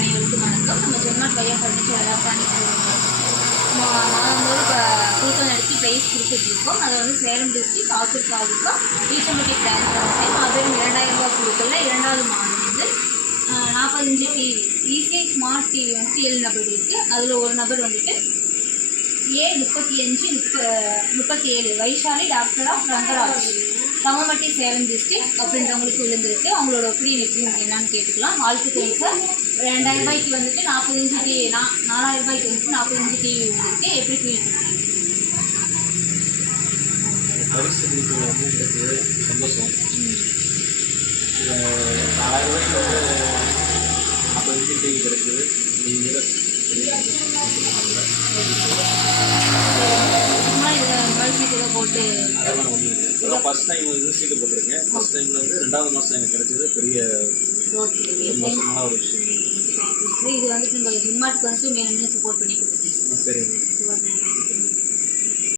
அனைவருக்கும் வணக்கம். நம்ம ஜென்மாட் பையா ஃபர்னிச்சர் எலக்ட்ரானிக்ஸ் நான் வந்து இப்போ கூட்டம் நடத்தி ப்ரைஸ் கொடுத்துட்ருக்கோம். அதை வந்து சேலம் டிஸ்ட்ரிக்ட் ஆத்தூர் தாலுக்கா ஈச்சம்பட்டி பிரான்ச்சில் வந்து மாபெரும் 2000 ரூபா கொடுக்கல. இரண்டாவது மாதம் வந்து 45 டிவி ஈஸி ஸ்மார்ட் டிவி வந்து 7 நபர்களுக்கு. அதில் ஒரு நபர் வந்துட்டு A3537 Vaishali daughter of Rangaraj தமமட்டி சேலம் டிஸ்ட்ரிக்ட் அப்படின்றவங்களுக்கு விழுந்திருக்கு. அவங்களோட ஒப்பீனியன் எப்படி என்னன்னு கேட்டுக்கலாம். வாழ்த்துக்கள் சார். 2000 ரூபாய்க்கு வந்துட்டு 45 டிவி 4000 ரூபாய்க்கு வந்துட்டு 45 டிவி விழுந்திருக்கு. எப்படி ஃபீல் பண்ணுறீங்க? பரிசுக்கு வந்து எனக்கு சந்தோஷம். 4000 ரூபாய்க்கு வந்து 40 டிவி கிடைக்குது. போட்டு அதெல்லாம் ஒன்றும் இல்லை. இப்போ ஃபஸ்ட் டைம் வந்து சீட்டு போட்டிருக்கேன். ஃபஸ்ட் டைமில் வந்து 2வது மாதம் எனக்கு கிடைச்சது பெரிய சந்தோஷமான ஒரு விஷயம். இது வந்துட்டு உங்கள் ஜிம்மாட்டுக்கு வந்து மேலும் சப்போர்ட் பண்ணி கொடுத்துருக்கீங்க. சரிங்க.